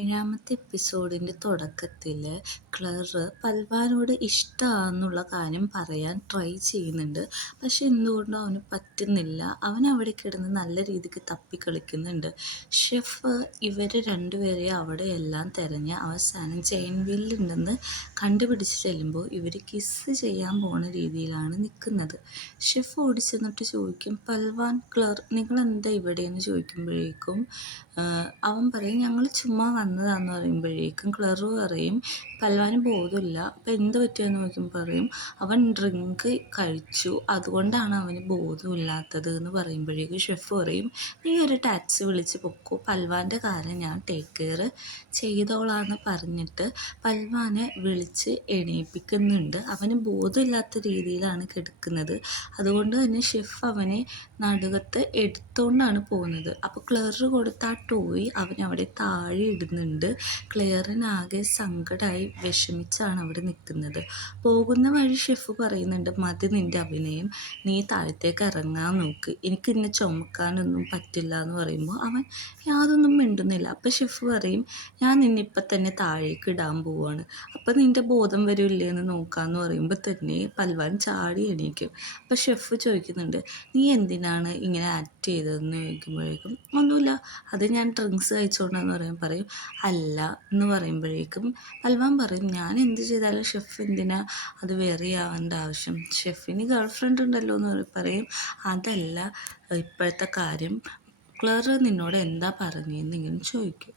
ഏഴാമത്തെ എപ്പിസോഡിൻ്റെ തുടക്കത്തിൽ ക്ലർ പൽവാനോട് ഇഷ്ടമാണെന്നുള്ള കാര്യം പറയാൻ ട്രൈ ചെയ്യുന്നുണ്ട്. പക്ഷെ എന്തുകൊണ്ടോ അവന് പറ്റുന്നില്ല. അവൻ അവിടെ കിടന്ന് നല്ല രീതിക്ക് തപ്പിക്കളിക്കുന്നുണ്ട്. ഷെഫ് ഇവർ രണ്ടുപേരെ അവിടെയെല്ലാം തിരഞ്ഞ് അവസാനം ചെയിൻവില്ലുണ്ടെന്ന് കണ്ടുപിടിച്ച് ചെല്ലുമ്പോൾ ഇവർ കിസ്സ് ചെയ്യാൻ പോണ രീതിയിലാണ് നിൽക്കുന്നത്. ഷെഫ് ഓടിച്ചെന്നിട്ട് ചോദിക്കും, പൽവാൻ, ക്ലർ, നിങ്ങളെന്താ ഇവിടെയെന്ന് ചോദിക്കുമ്പോഴേക്കും അവൻ പറയും, ഞങ്ങൾ ചുമ്മാ വന്നതാന്ന് പറയുമ്പോഴേക്കും ക്ലറ് പറയും, പൽവാന് ബോധമില്ല. അപ്പം എന്ത് പറ്റിയെന്ന് ചോദിക്കുമ്പോൾ പറയും, അവൻ ഡ്രിങ്ക് കഴിച്ചു, അതുകൊണ്ടാണ് അവന് ബോധമില്ലാത്തത് എന്ന് പറയുമ്പോഴേക്കും ഷെഫ് പറയും, നീ ഒരു ടാക്സി വിളിച്ച് പൊക്കോ, പൽവാൻ്റെ കാര്യം ഞാൻ ടേക്ക് കെയർ ചെയ്തോളാന്ന് പറഞ്ഞിട്ട് പൽവാനെ വിളിച്ച് എണീപ്പിക്കുന്നുണ്ട്. അവന് ബോധമില്ലാത്ത രീതിയിലാണ് കിടക്കുന്നത്. അതുകൊണ്ട് തന്നെ ഷെഫ് അവനെ നടുകത്ത് എടുത്തുകൊണ്ടാണ് പോകുന്നത്. അപ്പോൾ ക്ലർ കൊടുത്ത ആ ടോയ് അവനവിടെ താഴെ ഇടുന്നുണ്ട്. ക്ലെയറിനാകെ സങ്കടമായി വിഷമിച്ചാണ് അവിടെ നിൽക്കുന്നത്. പോകുന്ന വഴി ഷെഫ് പറയുന്നുണ്ട്, മതി നിൻ്റെ അഭിനയം, നീ താഴത്തേക്ക് ഇറങ്ങാൻ നോക്ക്, എനിക്ക് ഇന്നെ ചുമക്കാനൊന്നും പറ്റില്ല എന്ന് പറയുമ്പോൾ അവൻ യാതൊന്നും മിണ്ടുന്നില്ല. അപ്പോൾ ഷെഫ് പറയും, ഞാൻ നിന്നിപ്പം തന്നെ താഴേക്ക് ഇടാൻ പോവാണ്, അപ്പം നിൻ്റെ ബോധം വരില്ലേ എന്ന് നോക്കാമെന്ന് പറയുമ്പോൾ തന്നെ പൽവാൻ ചാടി എണീക്കും. അപ്പോൾ ഷെഫ് ചോദിക്കുന്നുണ്ട്, നീ എന്തിനാണ് ഇങ്ങനെ ആക്ട് ചെയ്തതെന്ന് ചോദിക്കുമ്പോഴേക്കും ഒന്നുമില്ല, അത് ഞാൻ ഡ്രിങ്ക്സ് കഴിച്ചുകൊണ്ടാന്ന് പറയും അല്ല എന്ന് പറയുമ്പോഴേക്കും പൽവാൻ പറയും, ഞാൻ എന്ത് ചെയ്താലും ഷെഫ് എന്തിനാ അത് വെറിയാവേണ്ട ആവശ്യം, ഷെഫിന് ഗേൾ ഫ്രണ്ട് ഉണ്ടല്ലോ എന്ന് പറയും. അതല്ല ഇപ്പോഴത്തെ കാര്യം, ക്ലർ നിന്നോട് എന്താ പറഞ്ഞതെന്ന് ഇങ്ങനെ ചോദിക്കും.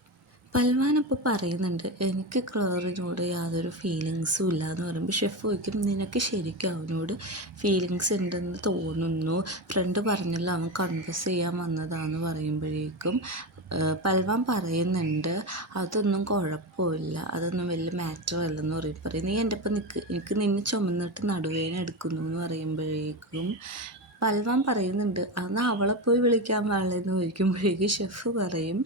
പൽവാൻ അപ്പോൾ പറയുന്നുണ്ട്, എനിക്ക് ക്ലറിനോട് യാതൊരു ഫീലിങ്സും ഇല്ല എന്ന് പറയുമ്പോൾ ഷെഫ് ചോദിക്കും, നിനക്ക് ശരിക്കും അവനോട് ഫീലിങ്സ് ഉണ്ടെന്ന് തോന്നുന്നു, ഫ്രണ്ട് പറഞ്ഞല്ലോ അവൻ കൺഫ്യൂസ് ചെയ്യാൻ വന്നതാന്ന് പറയുമ്പോഴേക്കും പൽവാൻ പറയുന്നുണ്ട്, അതൊന്നും കുഴപ്പമില്ല, അതൊന്നും വലിയ മാറ്റർ അല്ലെന്ന് പറയും, നീ എൻ്റെ ഒപ്പം നിൽക്ക്, എനിക്ക് നിന്നെ ചുമന്നിട്ട് നടുവേദന എടുക്കുന്നു എന്ന് പറയുമ്പോഴേക്കും പൽവാൻ പറയുന്നുണ്ട്, അന്ന് അവളെ പോയി വിളിക്കാൻ പാടില്ലെന്ന് ചോദിക്കുമ്പോഴേക്കും ഷെഫ് പറയും,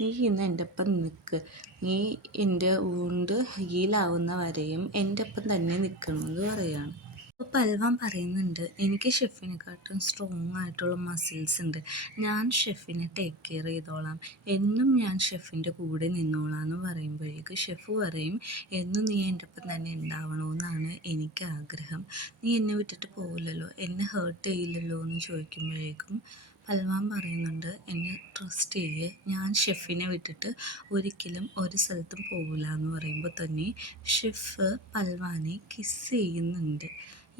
നീ ഇന്ന് എൻ്റെ ഒപ്പം നിൽക്ക്, നീ എൻ്റെ വൂണ്ട് ഹീലാവുന്ന വരെയും എൻ്റെ ഒപ്പം തന്നെ നിൽക്കണമെന്ന് പറയുകയാണ്. അപ്പോൾ പൽവാൻ പറയുന്നുണ്ട്, എനിക്ക് ഷെഫിനെക്കാട്ടും സ്ട്രോങ് ആയിട്ടുള്ള മസിൽസ് ഉണ്ട്, ഞാൻ ഷെഫിനെ ടേക്ക് കെയർ ചെയ്തോളാം, എന്നും ഞാൻ ഷെഫിൻ്റെ കൂടെ നിന്നോളാം എന്ന് പറയുമ്പോഴേക്കും ഷെഫ് പറയും, എന്നും നീ എൻ്റെ ഒപ്പം തന്നെ ഉണ്ടാവണമെന്നാണ് എനിക്ക് ആഗ്രഹം, നീ എന്നെ വിട്ടിട്ട് പോകില്ലല്ലോ, എന്നെ ഹേർട്ട് ചെയ്യില്ലല്ലോ എന്ന് ചോദിക്കുമ്പോഴേക്കും പൽവാൻ പറയുന്നുണ്ട്, എന്നെ ട്രസ്റ്റ് ചെയ്യേ, ഞാൻ ഷെഫിനെ വിട്ടിട്ട് ഒരിക്കലും ഒരു സ്ഥലത്തും പോകില്ല എന്ന് പറയുമ്പോൾ തന്നെ ഷെഫ് പൽവാനെ കിസ് ചെയ്യുന്നുണ്ട്.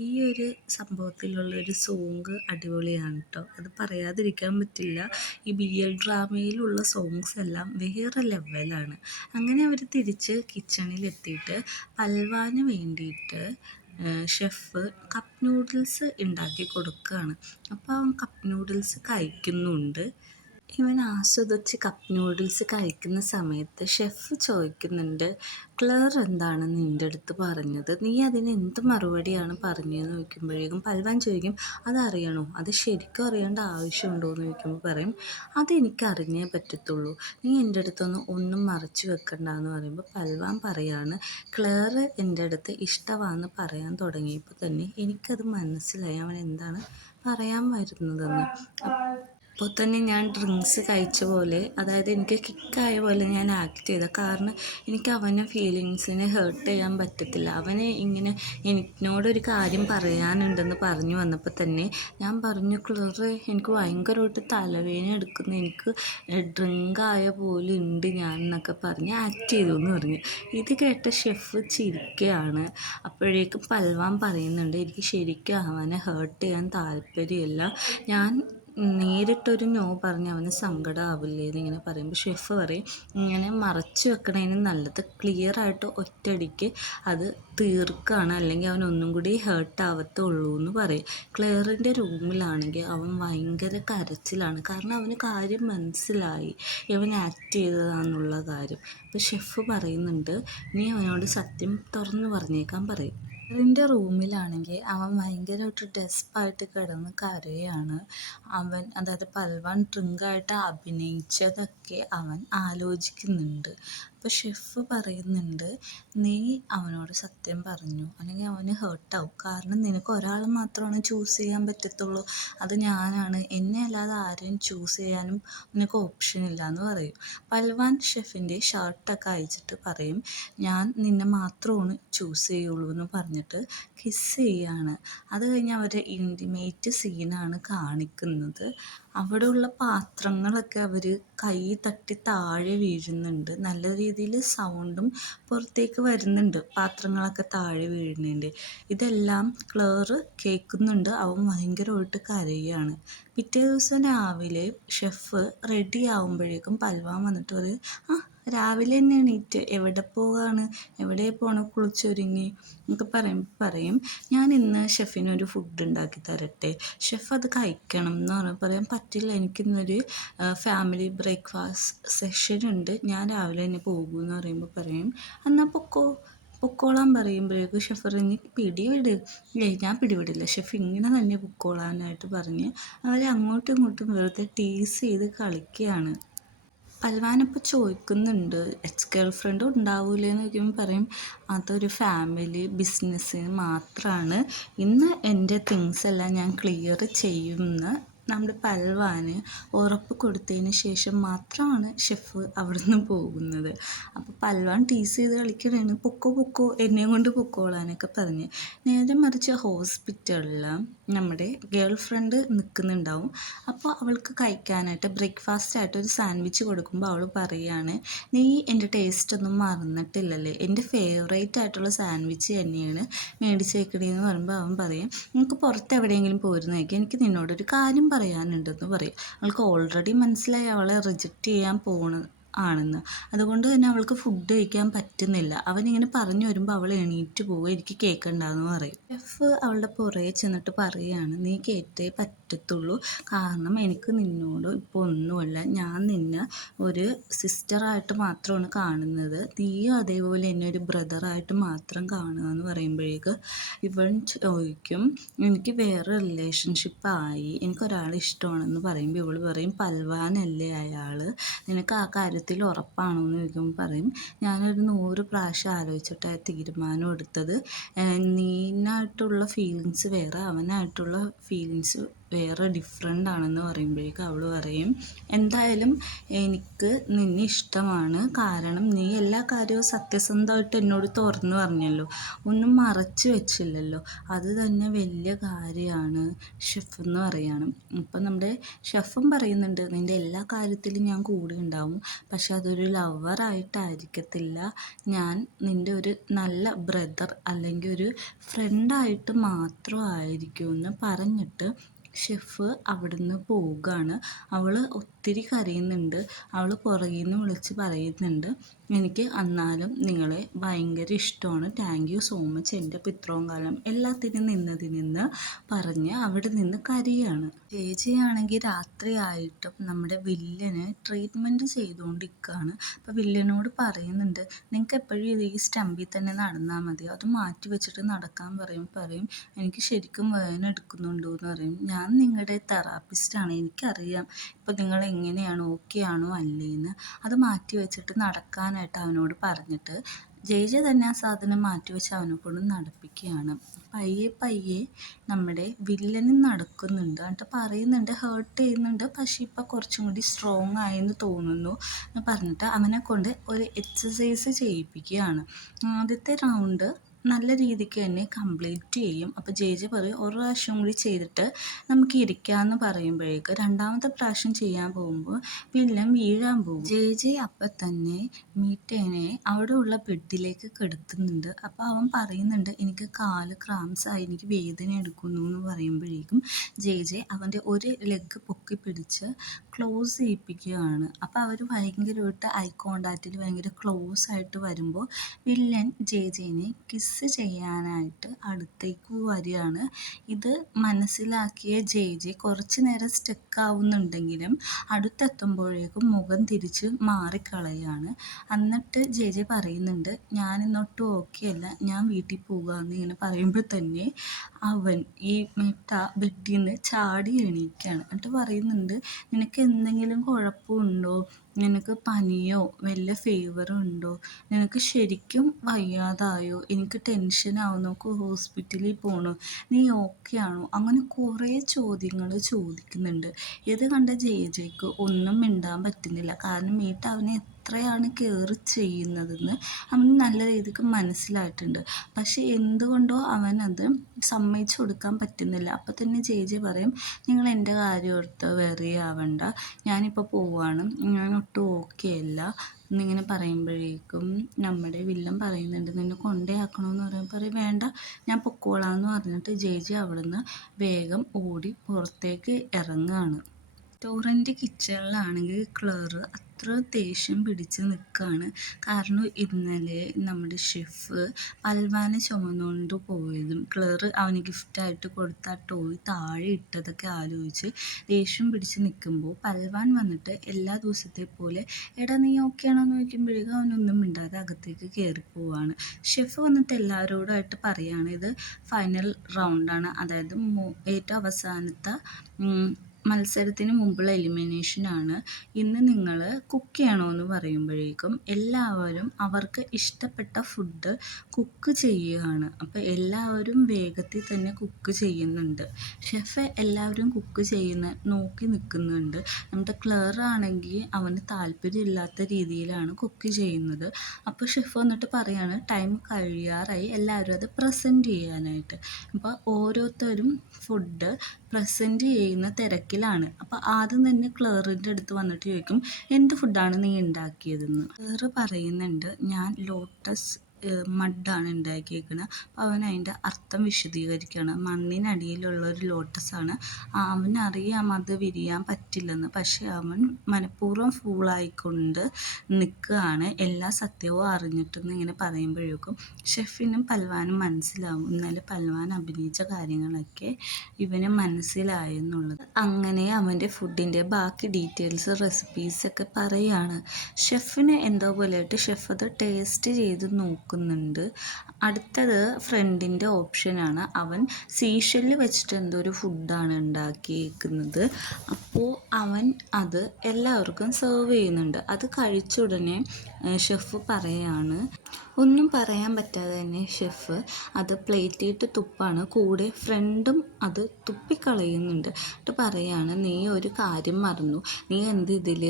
ഈ ഒരു സംഭവത്തിലുള്ളൊരു സോങ് അടിപൊളിയാണ് കേട്ടോ, അത് പറയാതിരിക്കാൻ പറ്റില്ല. ഈ BL ഡ്രാമയിലുള്ള സോങ്സ് എല്ലാം വേറെ ലെവലാണ്. അങ്ങനെ അവർ തിരിച്ച് കിച്ചണിലെത്തിയിട്ട് പൽവാന് വേണ്ടിയിട്ട് ഷെഫ് കപ്പ് നൂഡിൽസ് ഉണ്ടാക്കി കൊടുക്കുകയാണ്. അപ്പോൾ അവൻ കപ്പ് നൂഡിൽസ് കഴിക്കുന്നുണ്ട്. ഇവൻ ആസ്വദിച്ച് കപ്പ് നൂഡിൽസ് കഴിക്കുന്ന സമയത്ത് ഷെഫ് ചോദിക്കുന്നുണ്ട്, ക്ലർ എന്താണ് നിൻ്റെ അടുത്ത് പറഞ്ഞത്, നീ അതിന് എന്ത് മറുപടിയാണ് പറഞ്ഞതെന്ന് ചോദിക്കുമ്പോഴേക്കും പൽവാൻ ചോദിക്കും, അതറിയണോ, അത് ശരിക്കും അറിയേണ്ട ആവശ്യമുണ്ടോ എന്ന് ചോദിക്കുമ്പോൾ പറയും, അതെനിക്ക് അറിഞ്ഞേ പറ്റത്തുള്ളൂ, നീ എൻ്റെ അടുത്തൊന്നും ഒന്നും മറച്ചു വെക്കണ്ട എന്ന് പറയുമ്പോൾ പൽവാൻ പറയാണ്, ക്ലർ എൻ്റെ അടുത്ത് ഇഷ്ടമാണെന്ന് പറയാൻ തുടങ്ങിയപ്പോൾ തന്നെ എനിക്കത് മനസ്സിലായി അവൻ എന്താണ് പറയാൻ വരുന്നതെന്ന്. അപ്പോൾ തന്നെ ഞാൻ ഡ്രിങ്ക്സ് കഴിച്ച പോലെ, അതായത് എനിക്ക് കിക്കായ പോലെ ഞാൻ ആക്ട് ചെയ്ത, കാരണം എനിക്ക് അവനെ ഫീലിങ്സിനെ ഹേർട്ട് ചെയ്യാൻ പറ്റത്തില്ല. അവന് ഇങ്ങനെ എന്നോടൊരു കാര്യം പറയാനുണ്ടെന്ന് പറഞ്ഞു വന്നപ്പോൾ തന്നെ ഞാൻ പറഞ്ഞു, ക്ലറെ എനിക്ക് ഭയങ്കരമായിട്ട് തലവേദന എടുക്കുന്നു, എനിക്ക് ഡ്രിങ്കായ പോലെ ഉണ്ട് ഞാൻ എന്നൊക്കെ പറഞ്ഞ് ആക്ട് ചെയ്തു എന്ന് പറഞ്ഞു. ഇത് കേട്ട ഷെഫ് ചിരിക്കുകയാണ്. അപ്പോഴേക്കും പൽവാൻ പറയുന്നുണ്ട്, എനിക്ക് ശരിക്കും അവനെ ഹേർട്ട് ചെയ്യാൻ താല്പര്യമില്ല, ഞാൻ നേരിട്ടൊരു നോ പറഞ്ഞ് അവന് സങ്കടമാവില്ലേ എന്നിങ്ങനെ പറയുമ്പോൾ ഷെഫ് പറയും, ഇങ്ങനെ മറച്ചു വെക്കണതിന് നല്ലത് ക്ലിയറായിട്ട് ഒറ്റയടിക്ക് അത് തീർക്കുകയാണ്, അല്ലെങ്കിൽ അവൻ ഒന്നും കൂടി ഹേർട്ട് ആവത്തുള്ളൂ എന്ന് പറയും. ക്ലെയറിൻ്റെ റൂമിലാണെങ്കിൽ അവൻ ഭയങ്കര കരച്ചിലാണ്, കാരണം അവന് കാര്യം മനസ്സിലായി ഇവൻ ആക്ട് ചെയ്തതാണെന്നുള്ള കാര്യം. അപ്പോൾ ഷെഫ് പറയുന്നുണ്ട്, നീ അവനോട് സത്യം തുറന്നു പറഞ്ഞേക്കാൻ പറയും. ക്ലെയറിൻ്റെ റൂമിലാണെങ്കിൽ അവൻ ഭയങ്കരമായിട്ട് ഡെസ്പായിട്ട് കിടന്ന് കരയാണ്. അവൻ, അതായത് പൽവാൻ ഡ്രിങ്കായിട്ട് അഭിനയിച്ചതൊക്കെ അവൻ ആലോചിക്കുന്നുണ്ട്. അപ്പോൾ ഷെഫ് പറയുന്നുണ്ട്, നീ അവനോട് സത്യം പറഞ്ഞു അല്ലെങ്കിൽ അവന് ഹേർട്ടാവും. കാരണം നിനക്ക് ഒരാളെ മാത്രമാണ് ചൂസ് ചെയ്യാൻ പറ്റത്തുള്ളൂ, അത് ഞാനാണ്, എന്നെ അല്ലാതെ ആരെയും ചൂസ് ചെയ്യാനും നിനക്ക് ഓപ്ഷൻ ഇല്ല എന്ന് പറയും. പൽവാൻ ഷെഫിൻ്റെ ഷർട്ടൊക്കെ അയച്ചിട്ട് പറയും, ഞാൻ നിന്നെ മാത്രമാണ് ചൂസ് ചെയ്യുള്ളൂ എന്ന് പറഞ്ഞിട്ട് കിസ് ചെയ്യാണ്. അത് കഴിഞ്ഞ് അവരുടെ ഇൻറ്റിമേറ്റ് സീനാണ് കാണിക്കുന്നത്. അവിടെയുള്ള പാത്രങ്ങളൊക്കെ അവർ കൈ തട്ടി താഴെ വീഴുന്നുണ്ട്. നല്ല രീതിയിൽ സൗണ്ടും പുറത്തേക്ക് വരുന്നുണ്ട്, പാത്രങ്ങളൊക്കെ താഴെ വീഴുന്നതിൻ്റെ. ഇതെല്ലാം ക്ലെയർ കേൾക്കുന്നുണ്ട്. അവൻ ഭയങ്കരമായിട്ട് കരയുകയാണ്. പിറ്റേ ദിവസം രാവിലെ ഷെഫ് റെഡി ആവുമ്പോഴേക്കും പൽവാൻ വന്നിട്ട് പറയും, ആ രാവിലെ തന്നെ എണീറ്റ് എവിടെ പോവാണ്, എവിടെ പോകണം, കുളിച്ചൊരുങ്ങി എന്നൊക്കെ പറയും ഞാൻ ഇന്ന് ഷെഫിനൊരു ഫുഡ് ഉണ്ടാക്കി തരട്ടെ, ഷെഫ് അത് കഴിക്കണം എന്ന് പറയാൻ പറ്റില്ല, എനിക്കിന്നൊരു ഫാമിലി ബ്രേക്ക്ഫാസ്റ്റ് സെഷൻ ഉണ്ട്, ഞാൻ രാവിലെ തന്നെ പോകുമെന്ന് പറയുമ്പോൾ പറയും, എന്നാൽ പൊക്കോളാൻ പറയുമ്പോഴേക്കും ഷെഫ് പറഞ്ഞ് പിടിവിട്. ഞാൻ പിടിവിടില്ല, ഷെഫ് ഇങ്ങനെ തന്നെ പൊക്കോളാനായിട്ട് പറഞ്ഞ് അവരെ അങ്ങോട്ടും ഇങ്ങോട്ടും വെറുതെ ടീസ് ചെയ്ത് കളിക്കുകയാണ്. പൽവാനിപ്പോൾ ചോദിക്കുന്നുണ്ട്, എക്സ് ഗേൾ ഫ്രണ്ട് ഉണ്ടാവൂലേന്ന് ചോദിക്കുമ്പോൾ പറയും, അതൊരു ഫാമിലി ബിസിനസ്സിന് മാത്രമാണ്, ഇന്ന് എൻ്റെ തിങ്സ് എല്ലാം ഞാൻ ക്ലിയർ ചെയ്യുമെന്ന് നമ്മുടെ പൽവാന് ഉറപ്പ് കൊടുത്തതിന് ശേഷം മാത്രമാണ് ഷെഫ് അവിടുന്ന് പോകുന്നത്. അപ്പോൾ പൽവാൻ ടീസ് ചെയ്ത് കളിക്കണേണ്, പൊക്കോ എന്നെയും കൊണ്ട് പൊക്കോളാനൊക്കെ പറഞ്ഞ്. നേരെ മറിച്ച് ഹോസ്പിറ്റലിൽ നമ്മുടെ ഗേൾ ഫ്രണ്ട് നിൽക്കുന്നുണ്ടാവും. അപ്പോൾ അവൾക്ക് കഴിക്കാനായിട്ട് ബ്രേക്ക്ഫാസ്റ്റായിട്ട് ഒരു സാൻഡ്വിച്ച് കൊടുക്കുമ്പോൾ അവൾ പറയുകയാണ്, നീ എൻ്റെ ടേസ്റ്റ് ഒന്നും മറന്നിട്ടില്ലല്ലേ, എൻ്റെ ഫേവറേറ്റ് ആയിട്ടുള്ള സാൻഡ്വിച്ച് തന്നെയാണ് മേടിച്ചേക്കണേന്ന് പറയുമ്പോൾ അവൻ പറയും, നമുക്ക് പുറത്ത് എവിടെയെങ്കിലും പോയിരുന്നേക്ക്, എനിക്ക് നിന്നോടൊരു കാര്യം പറയാനുണ്ടെന്ന് പറയും. അവൾക്ക് ഓൾറെഡി മനസ്സിലായി അവളെ റിജക്റ്റ് ചെയ്യാൻ ആണെന്ന്. അതുകൊണ്ട് തന്നെ അവൾക്ക് ഫുഡ് കഴിക്കാൻ പറ്റുന്നില്ല. അവനിങ്ങനെ പറഞ്ഞു വരുമ്പോൾ അവൾ എണീറ്റ് പോവുക, എനിക്ക് കേൾക്കണ്ടെന്ന് പറയും. ഷെഫ് അവളുടെ പുറകെ ചെന്നിട്ട് പറയുകയാണ്, നീ കേട്ടേ പറ്റത്തുള്ളൂ, കാരണം എനിക്ക് നിന്നോട് ഇപ്പോൾ ഒന്നുമില്ല, ഞാൻ നിന്നെ ഒരു സിസ്റ്ററായിട്ട് മാത്രമാണ് കാണുന്നത്, നീയും അതേപോലെ എന്നെ ഒരു ബ്രദറായിട്ട് മാത്രം കാണുക എന്ന് പറയുമ്പോഴേക്ക് ഇവൻ ചോദിക്കും, എനിക്ക് വേറെ റിലേഷൻഷിപ്പായി, എനിക്കൊരാളെ ഇഷ്ടമാണെന്ന് പറയുമ്പോൾ ഇവൾ പറയും, പൽവാനല്ലേ അയാൾ, നിനക്ക് ആ കാര്യത്തിൽ ഉറപ്പാണോ എന്ന് ചോദിക്കുമ്പോൾ പറയും, ഞാനൊരു 100 പ്രാവശ്യം ആലോചിച്ചിട്ട് തീരുമാനം എടുത്തത്, നീനായിട്ടുള്ള ഫീലിങ്സ് വേറെ, അവനായിട്ടുള്ള ഫീലിങ്സ് വേറെ ഡിഫറെൻ്റ് ആണെന്ന് പറയുമ്പോഴേക്കും അവൾ പറയും, എന്തായാലും എനിക്ക് നിന്നെ ഇഷ്ടമാണ്, കാരണം നീ എല്ലാ കാര്യവും സത്യസന്ധമായിട്ട് എന്നോട് തുറന്നു പറഞ്ഞല്ലോ, ഒന്നും മറച്ചു വെച്ചില്ലല്ലോ, അത് തന്നെ വലിയ കാര്യമാണ് ഷെഫ് എന്ന് പറയാണ്. ഇപ്പം നമ്മുടെ ഷെഫും പറയുന്നുണ്ട്, നിൻ്റെ എല്ലാ കാര്യത്തിലും ഞാൻ കൂടെ ഉണ്ടാവും, പക്ഷെ അതൊരു ലവറായിട്ടായിരിക്കത്തില്ല, ഞാൻ നിൻ്റെ ഒരു നല്ല ബ്രദർ അല്ലെങ്കിൽ ഒരു ഫ്രണ്ടായിട്ട് മാത്രമായിരിക്കുമെന്ന് പറഞ്ഞിട്ട് ഷെഫ് അവിടുന്ന് പോവുകയാണ്. അവൾ ഒത്തിരി കരയുന്നുണ്ട്. അവൾ പുറകിൽ നിന്ന് വിളിച്ച് പറയുന്നുണ്ട്, എനിക്ക് എന്നാലും നിങ്ങളെ ഭയങ്കര ഇഷ്ടമാണ്, താങ്ക് യു സോ മച്ച് എൻ്റെ ഇത്രയും കാലം എല്ലാത്തിനും നിന്നതിനെന്ന് പറഞ്ഞ് അവിടെ നിന്ന് കരയാണ്. ചേച്ചിയാണെങ്കിൽ രാത്രിയായിട്ടും നമ്മുടെ വില്ലന് ട്രീറ്റ്മെൻറ്റ് ചെയ്തുകൊണ്ടിരിക്കുകയാണ്. അപ്പോൾ വില്ലനോട് പറയുന്നുണ്ട്, നിങ്ങൾക്ക് എപ്പോഴും ഈ സ്റ്റമ്പിൽ തന്നെ നടന്നാൽ മതി, അത് മാറ്റി വെച്ചിട്ട് നടക്കാൻ പറയും എനിക്ക് ശരിക്കും വേദന എടുക്കുന്നുണ്ടോ എന്ന് പറയും. ഞാൻ നിങ്ങളുടെ തെറാപ്പിസ്റ്റാണ്, എനിക്കറിയാം ഇപ്പോൾ നിങ്ങൾ എങ്ങനെയാണ്, ഓക്കെ ആണോ അല്ലേന്ന്, അത് മാറ്റി വെച്ചിട്ട് നടക്കാനായിട്ട് അവനോട് പറഞ്ഞിട്ട് ജെ തന്നെ ആ സാധനം മാറ്റി വെച്ച് അവനെ കൊണ്ട് നടപ്പിക്കുകയാണ്. പയ്യെ നമ്മുടെ വില്ലനും നടക്കുന്നുണ്ട്, എന്നിട്ട് പറയുന്നുണ്ട് ഹേർട്ട് ചെയ്യുന്നുണ്ട്, പക്ഷേ ഇപ്പം കുറച്ചും കൂടി സ്ട്രോങ് ആയെന്ന് തോന്നുന്നു എന്ന് പറഞ്ഞിട്ട് അവനെ കൊണ്ട് ഒരു എക്സസൈസ് ചെയ്യിപ്പിക്കുകയാണ്. ആദ്യത്തെ റൗണ്ട് നല്ല രീതിക്ക് തന്നെ കംപ്ലീറ്റ് ചെയ്യും. അപ്പോൾ ജെ പറയും, ഒരു പ്രാവശ്യം കൂടി ചെയ്തിട്ട് നമുക്ക് ഇരിക്കാമെന്ന് പറയുമ്പോഴേക്ക് രണ്ടാമത്തെ പ്രാവശ്യം ചെയ്യാൻ പോകുമ്പോൾ വില്ലൻ വീഴാൻ പോകും. ജെ അപ്പം തന്നെ മീറ്റേനെ അവിടെ ഉള്ള ബെഡിലേക്ക് കിടത്തുന്നുണ്ട്. അപ്പോൾ അവൻ പറയുന്നുണ്ട്, എനിക്ക് കാല് ക്രാംസായി, എനിക്ക് വേദന എടുക്കുന്നു എന്ന് പറയുമ്പോഴേക്കും ജെ അവൻ്റെ ഒരു ലെഗ് പൊക്കി പിടിച്ച് ക്ലോസ് ചെയ്യിപ്പിക്കുകയാണ്. അപ്പോൾ അവർ ഭയങ്കരമായിട്ട് ഐ കോണ്ടാക്റ്റിൽ ഭയങ്കര ക്ലോസ് ആയിട്ട് വരുമ്പോൾ വില്ലൻ ജെനെ കിസ് ചെയ്യാനായിട്ട് അടുത്തേക്ക് വരികയാണ്. ഇത് മനസ്സിലാക്കിയ ജെ കുറച്ച് നേരം സ്റ്റക്കാവുന്നുണ്ടെങ്കിലും അടുത്തെത്തുമ്പോഴേക്കും മുഖം തിരിച്ച് മാറിക്കളയാണ്. എന്നിട്ട് ജെ പറയുന്നുണ്ട്, ഞാനിന്നൊട്ടും ഓക്കെ അല്ല, ഞാൻ വീട്ടിൽ പോകാമെന്ന് ഇങ്ങനെ പറയുമ്പോൾ തന്നെ അവൻ ഈ ബെഡിൽ നിന്ന് ചാടി എണീക്കുകയാണ്. എന്നിട്ട് പറയുന്നുണ്ട്, നിനക്ക് എന്തെങ്കിലും കുഴപ്പമുണ്ടോ, നിനക്ക് പനിയോ വല്ല ഫീവറും ഉണ്ടോ? നിനക്ക് ശരിക്കും വയ്യാതായോ? എനിക്ക് ടെൻഷനാവുന്നു. നമുക്ക് ഹോസ്പിറ്റലിൽ പോകണം. നീ ഓക്കെ ആണോ? അങ്ങനെ കുറേ ചോദ്യങ്ങൾ ചോദിക്കുന്നുണ്ട്. ഇത് കണ്ട ജെയ്ക്ക് ഒന്നും മിണ്ടാൻ പറ്റുന്നില്ല. കാരണം മീത്ത അവനെ എത്രയാണ് കെയർ ചെയ്യുന്നതെന്ന് അവന് നല്ല രീതിക്ക് മനസ്സിലായിട്ടുണ്ട്. പക്ഷേ എന്തുകൊണ്ടോ അവനത് സമ്മതിച്ചു കൊടുക്കാൻ പറ്റുന്നില്ല. അപ്പം തന്നെ ജെ പറയും, നിങ്ങൾ എൻ്റെ കാര്യം ഓർത്ത് വെറി ആവണ്ട, ഞാനിപ്പോൾ പോവാണ്, ഞാൻ ഒട്ടും ഓക്കെ അല്ല എന്നിങ്ങനെ പറയുമ്പോഴേക്കും നമ്മുടെ വില്ലൻ പറയുന്നുണ്ട്, നിന്നെ കൊണ്ടേയാക്കണമെന്ന് പറയുമ്പോൾ പറയും വേണ്ട, ഞാൻ പൊക്കോളാം എന്ന് പറഞ്ഞിട്ട് ജെ അവിടുന്ന് വേഗം ഓടി പുറത്തേക്ക് ഇറങ്ങുകയാണ്. റെസ്റ്റോറൻറ്റ് കിച്ചണിലാണെങ്കിൽ ക്ലറ് അത്ര ദേഷ്യം പിടിച്ച് നിൽക്കുകയാണ്. കാരണം ഇന്നലെ നമ്മുടെ ഷെഫ് പൽവാനെ ചുമന്നുകൊണ്ട് പോയതും ക്ലറ് അവന് ഗിഫ്റ്റായിട്ട് കൊടുത്ത ആ ടോയ് താഴെ ഇട്ടതൊക്കെ ആലോചിച്ച് ദേഷ്യം പിടിച്ച് നിൽക്കുമ്പോൾ പൽവാൻ വന്നിട്ട് എല്ലാ ദിവസത്തെ പോലെ എടാ നീ ഓക്കെ ആണോ എന്ന് ചോദിക്കുമ്പോഴേക്കും അവനൊന്നും മിണ്ടാതെ അകത്തേക്ക് കയറി പോവാണ്. ഷെഫ് വന്നിട്ട് എല്ലാവരോടായിട്ട് പറയുകയാണ്, ഇത് ഫൈനൽ റൗണ്ടാണ്, അതായത് ഏറ്റവും അവസാനത്തെ മത്സരത്തിന് മുമ്പുള്ള എലിമിനേഷനാണ്. ഇന്ന് നിങ്ങൾ കുക്ക് ചെയ്യണോ എന്ന് പറയുമ്പോഴേക്കും എല്ലാവരും അവർക്ക് ഇഷ്ടപ്പെട്ട ഫുഡ് കുക്ക് ചെയ്യുകയാണ്. അപ്പോൾ എല്ലാവരും വേഗത്തിൽ തന്നെ കുക്ക് ചെയ്യുന്നുണ്ട്. ഷെഫ് എല്ലാവരും കുക്ക് ചെയ്യുന്ന നോക്കി നിൽക്കുന്നുണ്ട്. നമ്മുടെ ക്ലറാണെങ്കിൽ അവന് താല്പര്യമില്ലാത്ത രീതിയിലാണ് കുക്ക് ചെയ്യുന്നത്. അപ്പോൾ ഷെഫ് വന്നിട്ട് പറയാണ് ടൈം കഴിയാറായി, എല്ലാവരും അത് പ്രസൻറ്റ് ചെയ്യാനായിട്ട്. അപ്പോൾ ഓരോരുത്തരും ഫുഡ് പ്രസൻറ്റ് ചെയ്യുന്ന തിരക്കിലാണ്. അപ്പോൾ ആദ്യം തന്നെ ക്ലറിൻ്റെ അടുത്ത് വന്നിട്ട് ചോദിക്കും, എന്ത് ഫുഡാണ് നീ ഉണ്ടാക്കിയതെന്ന്. ക്ലറ് പറയുന്നുണ്ട്, ഞാൻ ലോട്ടസ് മഡാണ് ഉണ്ടാക്കിയേക്കുന്നത്. അപ്പോൾ അവൻ അതിൻ്റെ അർത്ഥം വിശദീകരിക്കുകയാണ്. മണ്ണിനടിയിലുള്ള ഒരു ലോട്ടസാണ്. അവനറിയാം അത് വിരിയാൻ പറ്റില്ലെന്ന്, പക്ഷേ അവൻ മനഃപൂർവ്വം ഫൂളായിക്കൊണ്ട് നിൽക്കുകയാണ്. എല്ലാ സത്യവും അറിഞ്ഞിട്ടെന്ന് ഇങ്ങനെ പറയുമ്പോഴേക്കും ഷെഫിനും പൽവാനും മനസ്സിലാവും ഇന്നലെ പൽവാൻ അഭിനയിച്ച കാര്യങ്ങളൊക്കെ ഇവന് മനസ്സിലായെന്നുള്ളത്. അങ്ങനെ അവൻ്റെ ഫുഡിൻ്റെ ബാക്കി ഡീറ്റെയിൽസ് റെസിപ്പീസൊക്കെ പറയുകയാണ്. ഷെഫിന് എന്തോ പോലെയായിട്ട് ഷെഫ് അത് ടേസ്റ്റ് ചെയ്ത് നോക്കുന്നുണ്ട്. അടുത്തത് ഫ്രണ്ടിൻ്റെ ഓപ്ഷനാണ്. അവൻ സീഷെല്ല് വെച്ചിട്ട് എന്തോ ഒരു ഫുഡാണ് ഉണ്ടാക്കിയേക്കുന്നത്. അപ്പോൾ അവൻ അത് എല്ലാവർക്കും സെർവ് ചെയ്യുന്നുണ്ട്. അത് കഴിച്ച ഉടനെ ഷെഫ് പറയാണ്, ഒന്നും പറയാൻ പറ്റാതെ തന്നെ ഷെഫ് അത് പ്ലേറ്റിയിട്ട് തുപ്പാണ്. കൂടെ ഫ്രണ്ടും അത് തുപ്പിക്കളയുന്നുണ്ട്. എന്നിട്ട് പറയാണ്, നീ ഒരു കാര്യം മറന്നു, നീ എന്ത് ഇതിൽ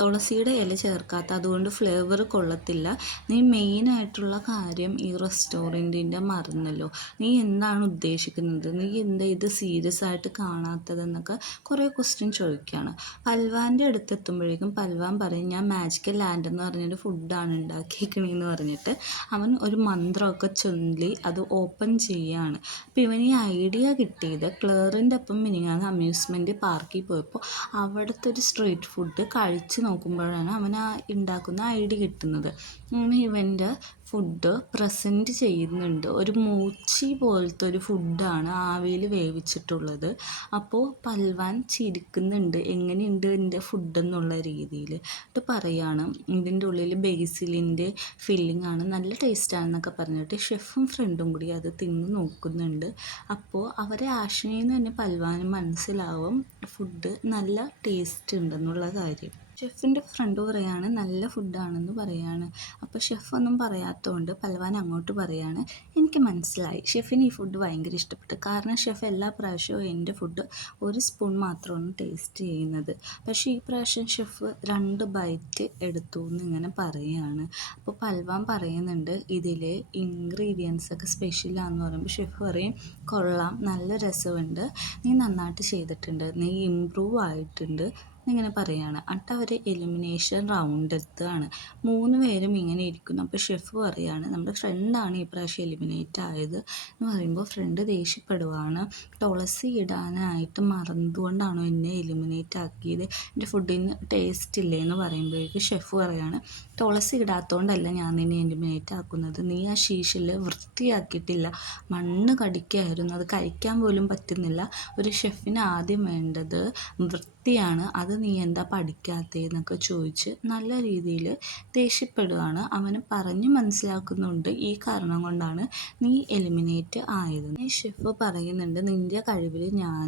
തുളസിയുടെ ഇല ചേർക്കാത്ത, അതുകൊണ്ട് ഫ്ലേവർ കൊള്ളത്തില്ല. നീ മെയിനായിട്ടുള്ള കാര്യം ഈ റെസ്റ്റോറൻറ്റിൻ്റെ മറന്നല്ലോ, നീ എന്താണ് ഉദ്ദേശിക്കുന്നത്, നീ എന്താ ഇത് സീരിയസ് ആയിട്ട് കാണാത്തതെന്നൊക്കെ കുറേ ക്വസ്റ്റ്യൻ ചോദിക്കുകയാണ്. പൽവാൻ്റെ അടുത്തെത്തുമ്പോഴേക്കും പൽവാൻ പറയും, ഞാൻ മാജിക്കൽ ലാൻഡ് എന്ന് പറഞ്ഞൊരു ഫുഡാണ് ഉണ്ടാക്കിയിരിക്കണേന്ന് പറഞ്ഞിട്ട് അവൻ ഒരു മന്ത്രമൊക്കെ ചൊല്ലി അത് ഓപ്പൺ ചെയ്യുകയാണ്. അപ്പോൾ ഇവന് ഈ ഐഡിയ കിട്ടിയത് ക്ലറിൻ്റെ ഒപ്പം മിനിങ്ങാന്ന് അമ്യൂസ്മെൻറ്റ് പാർക്കിൽ പോയപ്പോൾ അവിടുത്തെ ഒരു സ്ട്രീറ്റ് ഫുഡ് കഴിച്ച് നോക്കുമ്പോഴാണ് അവൻ ആ ഉണ്ടാക്കുന്ന ഐഡിയ കിട്ടുന്നത്. അങ്ങനെ ഇവൻ്റെ ഫുഡ് പ്രസൻറ്റ് ചെയ്യുന്നുണ്ട്. ഒരു മൂച്ചി പോലത്തെ ഒരു ഫുഡാണ് ആവിയിൽ വേവിച്ചിട്ടുള്ളത്. അപ്പോൾ പൽവാൻ ചിരിക്കുന്നുണ്ട്, എങ്ങനെയുണ്ട് എൻ്റെ ഫുഡ് എന്നുള്ള രീതിയിൽ. എന്നിട്ട് പറയാണ്, ഇതിൻ്റെ ഉള്ളിൽ ബേസിലിൻ്റെ ഫില്ലിംഗ് ആണ്, നല്ല ടേസ്റ്റാണെന്നൊക്കെ പറഞ്ഞിട്ട് ഷെഫും ഫ്രണ്ടും കൂടി അത് തിന്ന് നോക്കുന്നുണ്ട്. അപ്പോൾ അവരെ ആശയിൽ നിന്ന് തന്നെ പൽവാന് മനസ്സിലാവും ഫുഡ് നല്ല ടേസ്റ്റ് ഉണ്ടെന്നുള്ള കാര്യം. ഷെഫിൻ്റെ ഫ്രണ്ട് പറയാണ് നല്ല ഫുഡാണെന്ന് പറയാണ്. അപ്പോൾ ഷെഫ് ഒന്നും പറയാത്തതുകൊണ്ട് പൽവാൻ അങ്ങോട്ട് പറയാണ്, എനിക്ക് മനസ്സിലായി ഷെഫിന് ഈ ഫുഡ് ഭയങ്കര ഇഷ്ടപ്പെട്ടു. കാരണം ഷെഫ് എല്ലാ പ്രാവശ്യവും എൻ്റെ ഫുഡ് ഒരു സ്പൂൺ മാത്രമാണ് ടേസ്റ്റ് ചെയ്യുന്നത്, പക്ഷേ ഈ പ്രാവശ്യം ഷെഫ് 2 ബൈറ്റ് എടുത്തു എന്നിങ്ങനെ പറയുകയാണ്. അപ്പോൾ പൽവാൻ പറയുന്നുണ്ട്, ഇതിലെ ഇൻഗ്രീഡിയൻസ് ഒക്കെ സ്പെഷ്യലാണെന്ന് പറയുമ്പോൾ ഷെഫ് പറയും, കൊള്ളാം, നല്ല രസമുണ്ട്, നീ നന്നായിട്ട് ചെയ്തിട്ടുണ്ട്, നീ ഇമ്പ്രൂവ് ആയിട്ടുണ്ട് എന്നിങ്ങനെ പറയുകയാണ്. എന്നിട്ട് അവർ എലിമിനേഷൻ റൗണ്ട് എത്തുകയാണ്. 3 പേരും ഇങ്ങനെ ഇരിക്കുന്നു. അപ്പോൾ ഷെഫ് പറയുകയാണ്, നമ്മുടെ ഫ്രണ്ടാണ് ഈ പ്രാവശ്യം എലിമിനേറ്റ് ആയത് എന്ന് പറയുമ്പോൾ ഫ്രണ്ട് ദേഷ്യപ്പെടുവാണ്, തുളസി ഇടാനായിട്ട് മറന്നുകൊണ്ടാണോ എന്നെ എലിമിനേറ്റ് ആക്കിയത്, എൻ്റെ ഫുഡിന് ടേസ്റ്റ് ഇല്ലേ എന്ന് പറയുമ്പോഴേക്കും ഷെഫ് പറയുകയാണ്, തുളസി ഇടാത്തതുകൊണ്ടല്ല ഞാൻ നിന്നെ എലിമിനേറ്റ് ആക്കുന്നത്, നീ ആ ശീശിൽ വൃത്തിയാക്കിയിട്ടില്ല, മണ്ണ് കടിക്കായിരുന്നു, അത് കഴിക്കാൻ പോലും പറ്റുന്നില്ല. ഒരു ഷെഫിന് ആദ്യം വേണ്ടത് വൃത്തിയാണ്, അത് നീ എന്താ പഠിക്കാത്തതെന്നൊക്കെ ചോദിച്ച് നല്ല രീതിയിൽ ദേഷ്യപ്പെടുകയാണ്. അവന് പറഞ്ഞ് മനസ്സിലാക്കുന്നുണ്ട് ഈ കാരണം കൊണ്ടാണ് നീ എലിമിനേറ്റ് ആയത്. ഈ ഷെഫ് പറയുന്നുണ്ട് നിൻ്റെ കഴിവിൽ ഞാൻ